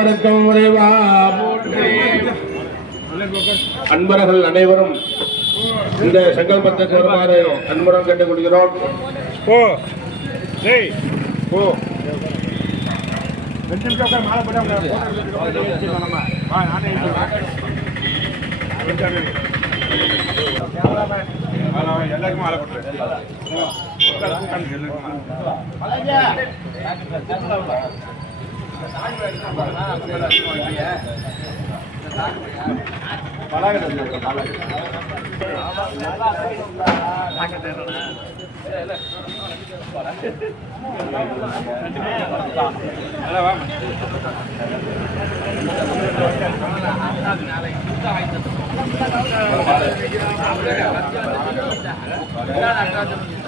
வணக்கம் உறைவா அன்பர்கள் அனைவரும் இந்த சங்கல்பத்துக்கு வருமாறு அன்புடன் கேட்டுக் கொள்கிறோம் போ. டேய் போ. மாலை போட்டு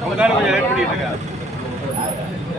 கொஞ்சம் லேட் பண்ணிட்டு இருக்கா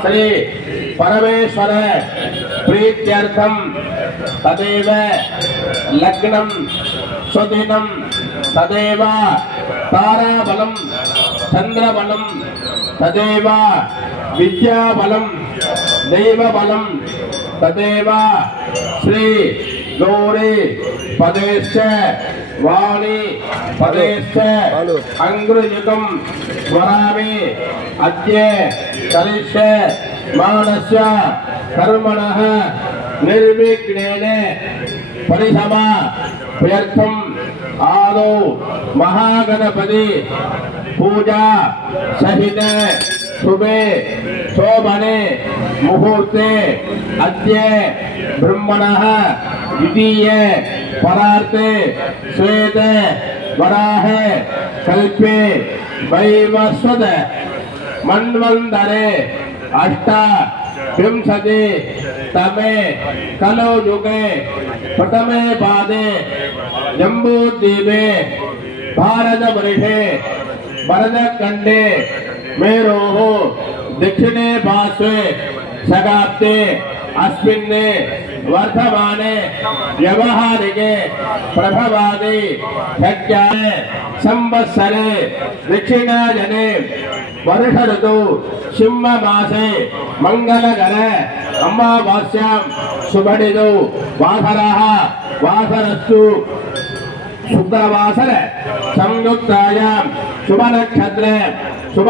ஸ்ரீ பரமேஸ்வர பிரீத்தியர்த்தம் ததேவ லக்னம் சுதினம் ததேவ தாராபலம் சந்திரபலம் ததேவ வித்யாபலம் தெய்வபலம் ததேவ ஸ்ரீ கௌரி பதேஷ வாணி பதேச அங்குரயுகம் வராமி அத்திய கலிஷ மானச கர்மணக நிர்விக்னேன பரிசமா பியர்த்தம் ஆதோ மகாகணபதி பூஜா சகித சுபே சோபனே முகூர்த்தே அத்திய பிரம்மண द्वितीय परार्थे श्वेत वराह कल्पे वैवस्वत मन्वन्तरे, अष्ट, विंशति, तमे, कलो युगे, प्रथमे पादे, जम्बूद्वीपे, भारतवर्षे, भरतखण्डे, मेरोः, दक्षिणे पार्श्वे शकाब्दे अस्मिन् वर्धमाने व्यवहारिके प्रभवादि षट्याय संवत्सरे दक्षिणाजने वर्ष ऋतु सिंह मासे मंगलकर अमावास्यां शुभऋतु वासरः वासरस्तु शुक्रवासर संयुक्तायां शुभ नक्षत्र शुभ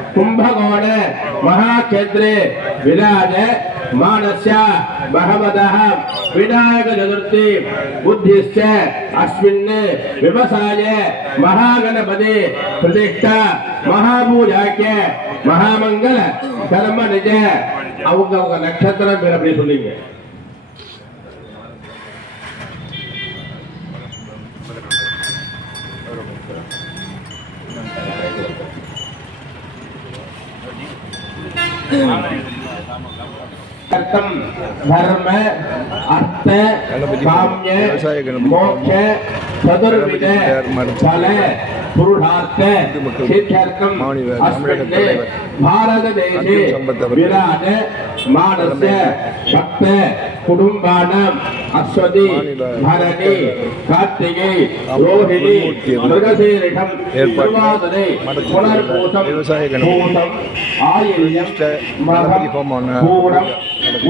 கும்பகோண மகாகேத்ரே விராஜ மானஸ்ய பகவதः விநாயக சதுர்த்தி புத்திஸ்ச அஸ்மின் விவசாய மகாகணபதி பிரதிஷ்டா மகாபூஜாக்கிய மகாமங்கல கர்ம நிஜ அவங்க அவங்க நட்சத்திரம் பேர் அப்படி சொல்லிங்க தர்ம அர்த்த காமிய மோட்ச சதுர்வித பல புருஷார்த்த சித்தார்த்தம் அஸ்மின்னே பாரத தேசே விராட மானச சப்த குடும்பானம் அஸ்வதி பரணி கார்த்திகை ரோஹிணி மிருகசீரிஷம் திருவாதிரை புனர்பூசம் பூசம் ஆயில்யம் மகம் பூரம்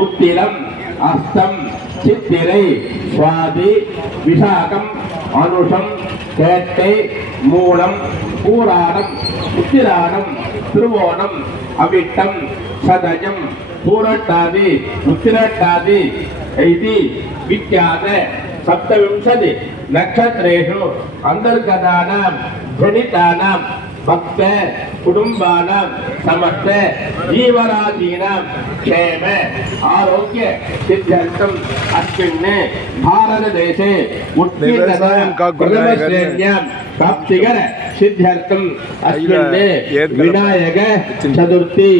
உத்திரம் அஸ்தம் சித்திரை சுவாதி விசாகம் அனுஷம் கேட்டை மூலம் பூராடம் உத்திராடம் திருவோணம் அவிட்டம் சதயம் பூரட்டாதி உத்திரட்டாதி இது வித்தியாத சப்தவிம்சதி நட்சத்திரேஷு அந்தர்கதானாம் ஜனிதானாம் भक्त कुटुम्बानां समस्त जीवराजीनां क्षेम आरोग्य सिद्ध्यर्थम् अस्मिन् भारतदेशे விவசாயம் காக்கும் நாயகன். उत्कीर्णश्रेण्यां प्राप्तिकर सिद्ध्यर्थम् अस्मिन् ஏற்கனவே विनायक चतुर्थी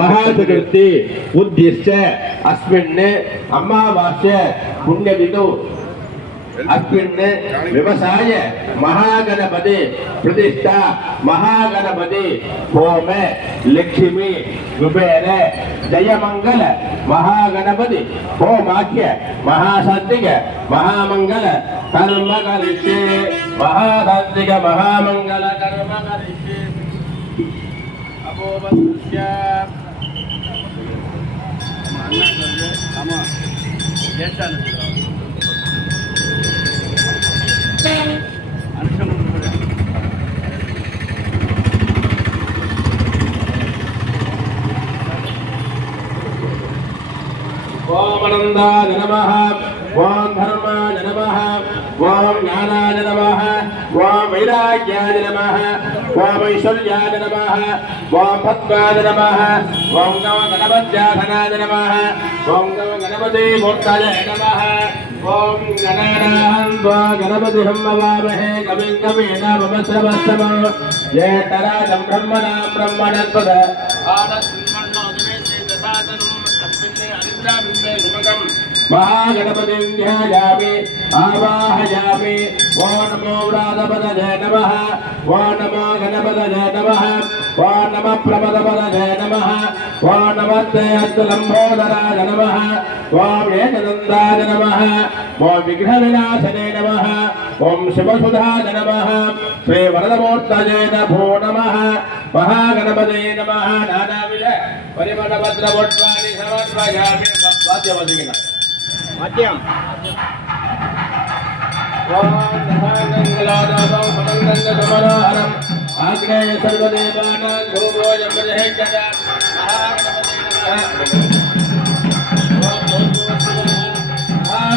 महाचतुर्थी उद्दिश्य अस्मिन् अमावास्य पुण्यदितौ ಅಸ್ಮಿನ್ ವ್ಯವಸಾಯ ಮಹಾಗಣಪತಿ ಪ್ರತಿಷ್ಠಾ ಮಹಾಗಣಪತಿ ಹೋಮ ಲಕ್ಷ್ಮಿ ಕುಬೇರ ಜಯಮಂಗಲ ಮಹಾಗಣಪತಿ ಹೋಮಾಖ್ಯ ಮಹಾಸಾತ್ವಿಕ ಮಹಾಮಂಗಲ ಕರ್ಮ ಕಲಿಕೆ ಮಹಾಸಾತ್ವಿಕ ಮಹಾಮಂಗಲ ಕರ್ಮ ಕಲಿಕೆ ಅಪೋಪ ಅಮ್ಮ ಜೇಷ್ಠ ధర్మదాయ నమ ఓం ధర్మాయ నమ ఓం జ్ఞానాయ నమ ఓం వైరాగ్యాయ నమ ఓం ఐశ్వర్యాయ నమ ఓం పద్మాయ నమ ఓం నవ గణపత్యాధనాయ నమ ఓం నవ గణపతి మూర్తాయ నమ ఓం గణనాహం త్వా గణపతి హమ్మవామహే కవిం महागणपतिं ध्यायामि आवाहयामि ओ नमो व्रातपदये नमः ओ नमो गणपतये नमः ओ नमः प्रमदपदये नमः ओ नमस्ते अस्तुलम्बोदराय नमः ॐ एकदन्ताय नमः ॐ विघ्नविनाशने नमः ॐ शिवसुधाय नमः श्रीवरदमूर्तये नभो नमः महागणपतये नमः नानाविध परिमलभद्रवट्वानि समर्पयामि वाद्यवदिगिन मध्यम आग्नेय सर्वदेवानां भूगो यमजहे जदा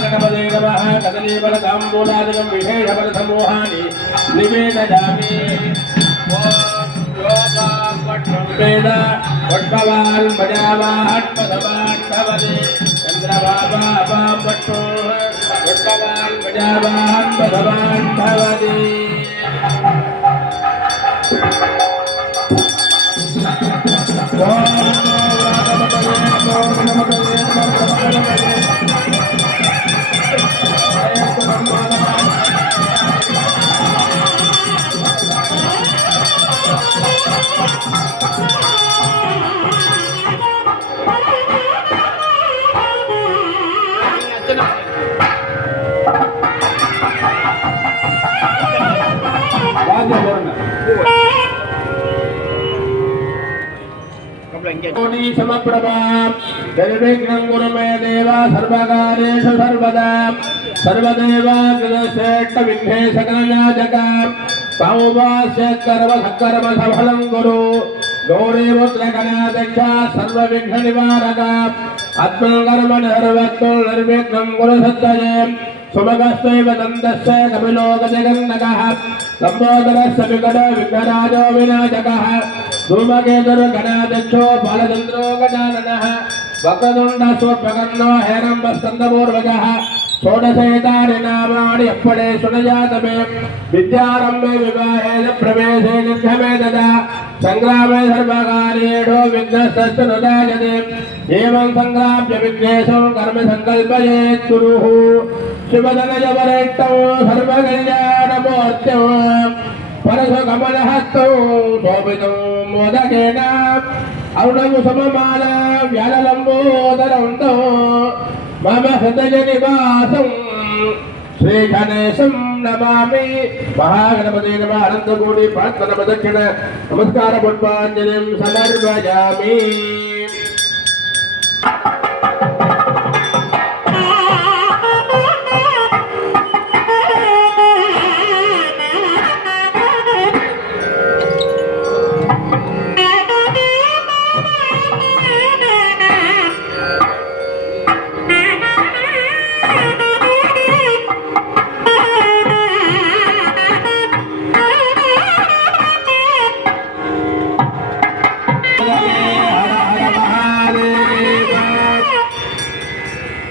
गणपते नमः कदलीफलताम्बूलादिकं विशेषफलसमूहानि निवेदयामि वेद वट्टवान् भजावान् पदवान् भवति चन्द्रबाबा अपां वट्टो वट्टवान् भजावान् निर्विघ्नं गुरु मे देवा सर्वकारेषु सर्वदा सर्वदेवाग्रश्रेष्ठविघ्नेशकरणाजका सर्वसत्कर्म सफलं गुरु गौरीपुत्रकणाध्यक्षा सर्वविघ्ननिवारका आत्मकर्म निर्वत्तो निर्विघ्नं गुरु सत्तये सुमगस्वैव दन्तस्य कपिलो गजगन्नकः लम्बोदरस्य विकट विघ्नराजो विनाशकः ధూమకేతురు గణాధ్యక్షో బాలచంద్రో గజానన వక్రదుండ సోర్పకర్ణో హేరంబ స్కందపూర్వక షోడశేతారినామాణి అప్పడే శృణజాతమే విద్యారంభే వివాహేన ప్రవేశే నిర్ఘమే దదా సంగ్రామే సర్వకార్యేణో విఘ్నస్తు నుదాయతే ఏవం సంగ్రామ్య విఘ్నేశం కర్మ సంకల్పయేత్ కురు శుభదనజవరెట్టం సర్వకళ్యాణమూర్త్యం सर्वकल्याणमूर्त्यौ परशुकमलहस्तौ शोभितौ मोदकेन अरुणमु सममाल व्यालम्बोदरौन्दौ मम हृदयनिवासं श्रीगणेशं नमामि महागणपते नमः अनन्तकोटि प्रार्थनमदक्षिण नमस्कारपुष्पाञ्जलिं समर्पयामि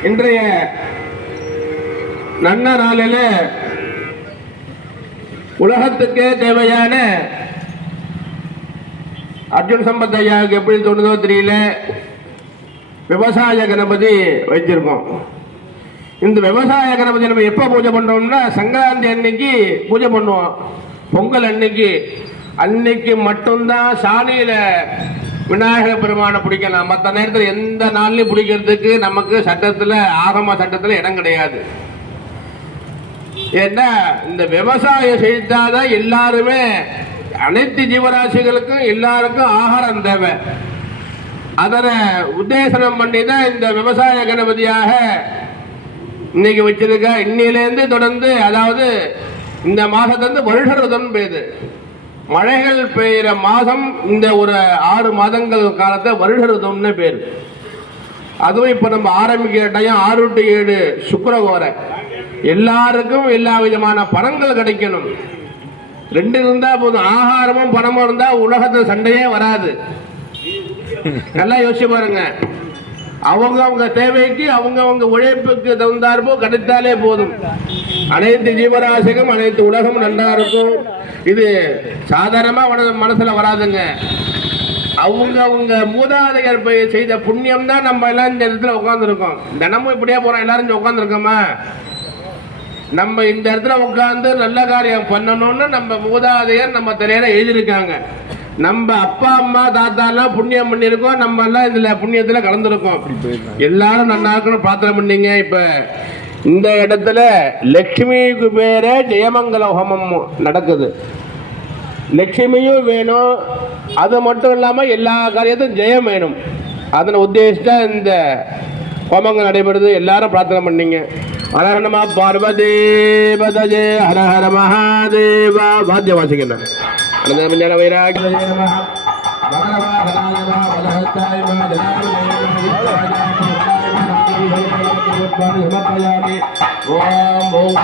இன்றைய நன்ன நாளில் உலகத்துக்கே தேவையான அர்ஜுன் சம்பத் ஐயாவுக்கு எப்படி தோணுதோ தெரியல. விவசாய கணபதி வச்சிருக்கோம் இந்த விவசாய கணபதி நம்ம எப்போ பூஜை பண்ணுறோம்னா சங்கராந்தி அன்னைக்கு பூஜை பண்ணுவோம். பொங்கல் அன்னைக்கு. அன்னைக்கு மட்டும்தான் சாணியில விநாயகர் பெருமானை பிடிக்கலாம் மற்ற நேரத்தில் எந்த நாள்லையும் பிடிக்கிறதுக்கு நமக்கு சட்டத்தில் ஆகம சட்டத்தில் இடம் கிடையாது. ஏன்னா இந்த விவசாயம் செய்தாதான் எல்லாருமே அனைத்து ஜீவராசிகளுக்கும் எல்லாருக்கும் ஆகாரம் தேவை. அதனை உத்தேசனம் பண்ணி தான் இந்த விவசாய கணபதியாக இன்னைக்கு வச்சிருக்க. இன்னிலேருந்து தொடர்ந்து அதாவது இந்த மாதத்துலேருந்து வருஷம் பெய்யுது மழைகள் பெய்கிற மாதம் இந்த ஒரு ஆறு மாதங்கள் காலத்தை வருடருதம்னு பேர். அதுவும் இப்போ நம்ம ஆரம்பிக்கிற டைம் ஆறு டு ஏழு சுக்கரகோரை. எல்லாருக்கும் எல்லா விதமான பணங்கள் கிடைக்கணும். ரெண்டு இருந்தால் போதும். ஆகாரமும் பணமும் இருந்தால் உலகத்தில் சண்டையே வராது. நல்லா யோசிச்சு பாருங்க. அவங்க அவங்க தேவைக்கு அவங்க அவங்க உழைப்புக்கு தகுந்தாற்போ கிடைத்தாலே போதும். அனைத்து ஜீவராசிக்கும் அனைத்து உலகம் நல்லா இருக்கும். இது சாதாரணமா மன- மனசுல வராதுங்க. அவங்க அவங்க மூதாதையர் செய்த புண்ணியம் தான் நம்ம எல்லாம் இந்த இடத்துல உட்காந்துருக்கோம் தினமும் இப்படியே போறோம் எல்லாரும் உட்காந்துருக்கோமா நம்ம இந்த இடத்துல உட்காந்து நல்ல காரியம் பண்ணணும்னு நம்ம மூதாதையர் நம்ம திரையில எழுதியிருக்காங்க. நம்ம அப்பா அம்மா தாத்தாலாம் புண்ணியம் பண்ணியிருக்கோம். நம்ம எல்லாம் இதுல புண்ணியத்துல கலந்துருக்கோம். எல்லாரும் நல்லா இருக்கணும் பிரார்த்தனை பண்ணீங்க. இப்ப இந்த இடத்துல லட்சுமிக்கு பேரே ஜெயமங்கல ஹோமம் நடக்குது. லட்சுமியும் வேணும். அது மட்டும் இல்லாமல் எல்லா காரியத்தையும் ஜெயம் வேணும். அதனை உத்தேசிச்சா இந்த ஹோமங்கள் நடைபெறுது. எல்லாரும் பிரார்த்தனை பண்ணீங்க. ஹரஹரமா பார்வதி பதஜே ஹரஹர மகாதேவா. வாத்திய வாசிக்கிறேன் అన్నదాన వైరాగ్యం ఓం ఓం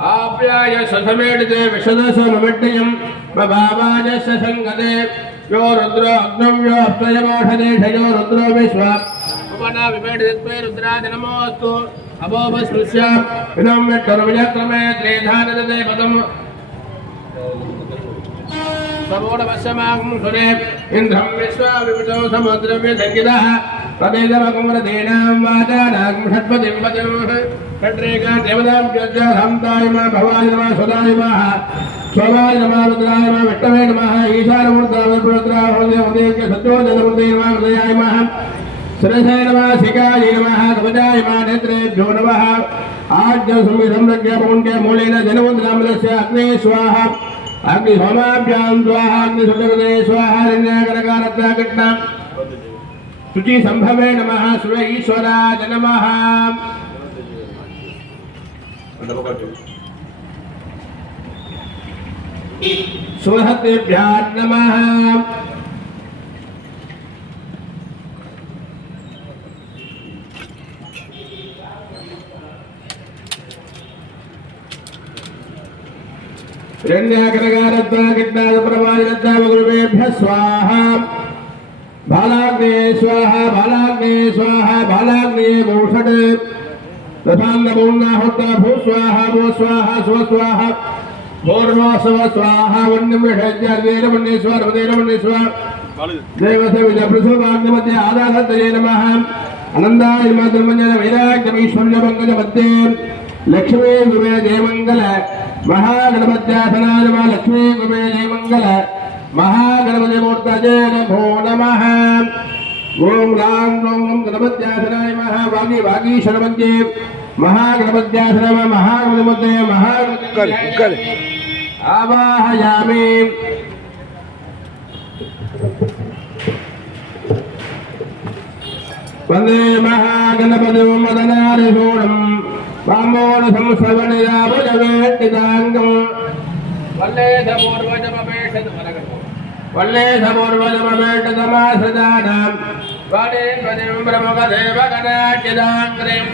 आप्याय ससमेडिते विशदसममिड्डयम् बभावाजस्य सङ्गते यो रुद्रो अग्नौ यो अप्तयमोषदेशयो रुद्रो विश्व। उपना विमेडित्वे रुद्राज नमोऽस्तु। अभोपस्पृश्य इदं विष्णुर्विजक्रमे त्रेधानदते पदम्। समूढवश्यमागं सुरे। इन्द्रं विश्वाविविधो समुद्रव्यसङ्गितः ప్రదేశమకుమరదీనాం వాచానాం షట్పదిం పదిం షట్రేకా దేవదాం గజ్జాంతాయ మా భవాయ నమ సుదాయ మా స్వమాయ నమ రుద్రాయ మా విష్ణవే నమ ఈశానమూర్తా విప్రుద్రా హృదయ ఉదయ సత్యోజనమూర్తి నమ హృదయాయ మా శిరసాయ నమ శిఖాయ జనవంతరామలస్య అగ్నే స్వాహ అగ్ని హోమాభ్యాం స్వాహ అగ్ని సుగరుదే స్వాహ రణ్యాకరకారత్నా కృష్ణ శుచి సంభవే నమ శివ ఈశ్వరాజ నమ సుహతేభ్యా నమ। హిరణ్యాకరగారద్వా కిట్నాద ప్రమాణిరద్దామ గురువేభ్య స్వాహ। బాలాగ్నే స్వాహ బాలాగ్నే స్వాహ బాలాగ్నే భూషట్ రథాన్నమూర్ణాహుత భూ స్వాహ భూ స్వాహ స్వస్వాహ భూర్వాసవ స్వాహ వన్యం విషజ్ఞార్వేణ వన్యేశ్వర హృదయన వన్యేశ్వర దేవస విజ పృథుభాగ్య మధ్య ఆదాసంతయే నమ అనందాయ మాతృమంజన వైరాగ్యమైశ్వర్య మంగళ మధ్యే లక్ష్మీ గుమే జయమంగళ మహాగణపత్యాసనా లక్ష్మీ గుమే జయమంగళ महागणपतये कर महागणपतये कर आवाहयामि वन्दे महागणपतिं मदनारिषूणम् वामोणसंश्रवणयाभुजवेष्टिताङ्गम् वल्लेधपूर्वजमपेक्षितमल्लेधपूर्वजमपेक्षितमाश्रितानाम् वाणीपतिं प्रमुखदेवगणाख्यदाङ्ग्रिम् ॐ लां लौं गं गणपतये नमः विद्यादेहाय नमः नेत्रेभ्यो नमः ॐ गणानाहं द्वा गणपतिहं वदामहे गमिं गमेन मम श्रवस्तमो जयतराजं ब्रह्मण ब्रह्मणद्वदान सन्वर्णोदमे श्रीदशादरक्षे వల్లే సమూర్వజమేటమాసృజానాం వాడే ప్రతింబ్రముఖదేవగణాఖ్యదాగ్రీం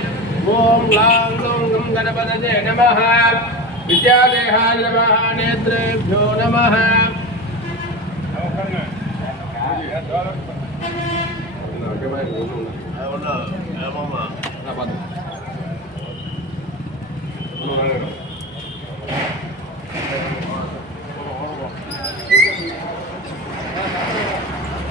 ఓం లాం లం గం గణపదజే నమః విద్యాదేహాయ నమః నేత్రేభ్యో నమః ఏమమ్మా श्रीदशादरक्षे स्वाहा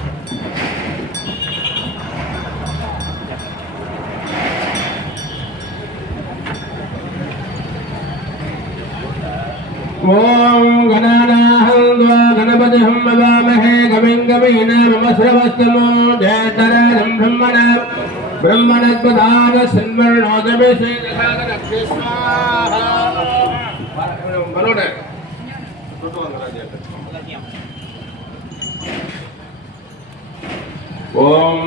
ॐ गणानाहं द्वा गणपतिहं ववामहे गमिं गमेन मम श्रवस्तमं जयतराजं ब्रह्मणां ब्रह्मणस्पद आनश्वन्नोदमे ఓం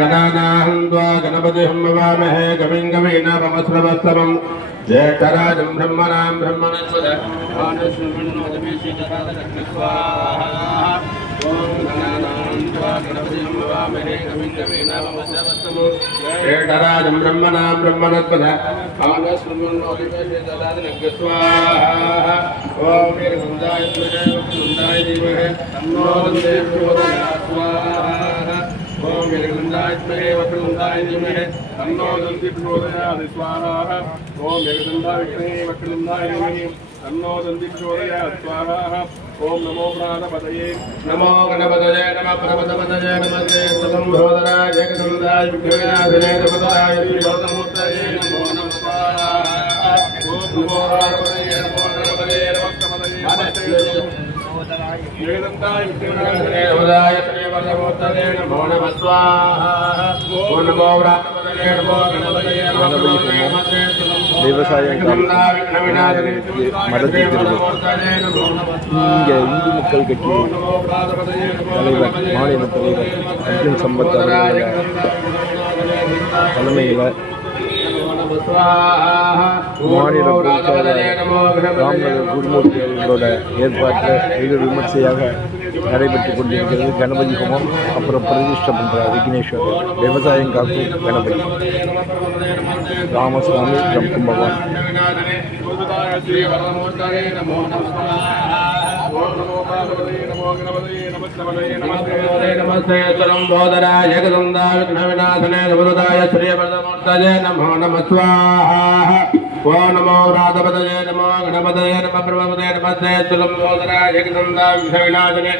గణానాహం ద్వా గణపతి హం భవామహే కవిం కవీనామస్రవస్తవం జ్యేష్ఠరాజం బ్రహ్మణాం బ్రహ్మణస్పద ఏటరాజం బ్రహ్మణాం బ్రహ్మణత్పద ఓం వీరగుందాయ స్వాహ. ఓం ఎగదండాయత్మహే వక్రదండాయ నిమహే తన్నో దంతి ప్రచోదయాది స్వాహ ఓం ఎగదండా విగ్రహే వక్రదండాయ నిమహే తన్నో దంతి ప్రచోదయాది స్వాహ ఓం నమో ప్రాణపదయే నమో గణపదయే నమ ప్రపదపదయే నమస్తే సదంభోదరాయ జగదండాయ విఘ్నవినాశనే దేవతాయ శ్రీవర్ధమూర్తయే నమో నమః ఓం నమో ప్రాణపదయే నమో గణపదయే నమస్తమదయే నమస్తే नमो नम स्वाहा விவசாயம் மடத்தில் இங்கே இந்து மக்கள் கட்சி தலைவர் மாநில தலைவர் அர்ஜுன் சம்பத் தலைமையில் மாநில பொறுப்பாளர் ராம்நகர் குருமூர்த்தி அவர்களோட ஏற்பாட்டில் வெகு விமர்சையாக நடைபெற்றுக் கொண்டிருக்கிறது. கணபதி ஹோமம் அப்புறம் பிரதிஷ்டை பண்ணுற விக்னேஸ்வரர் விவசாயம் காக்கும் கணபதி. ராமசுவாமி from கும்பகோணம். नमस्ते लंबोदराय जगदन्दाय विघ्नविनाशने नमोदाय श्रीवरदमूर्तये नमो नमः स्वाहा ओ नमो राधपतये नमो गणपतये नमः प्रभवते नमस्ते लंबोदराय जगदन्दाय विघ्नविनाशने